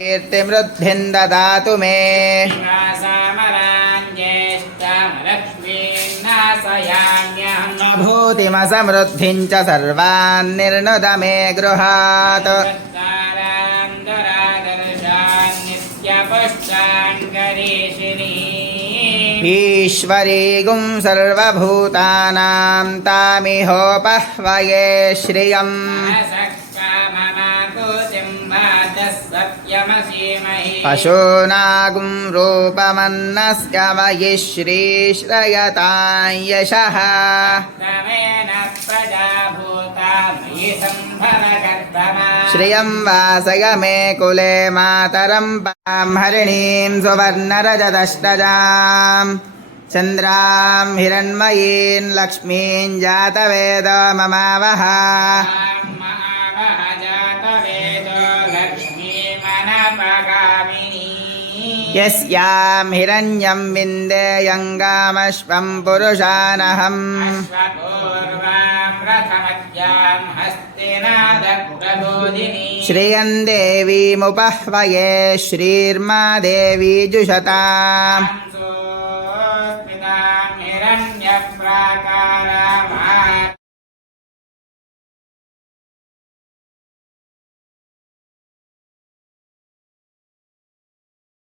कीर्तिमृद्धिं ददातु मे भूतिमसमृद्धिं च सर्वान् निर्नुद मे गृहात् ईश्वरीगुं सर्वभूतानां तामिहोपह्वये श्रियम् पशूनागुं रूपमन्नस्य मयि श्रीश्रयतां यशः श्रियं वासय मे कुले मातरं पां हरिणीं सुवर्णरजतष्टजां चन्द्रां हिरण्मयीं लक्ष्मीं जातवेद ममावह यस्यां हिरण्यं विन्देयङ्गामश्वं पुरुषानहम् श्रियं देवीमुपह्वये श्रीर्मा देवी जुषताम्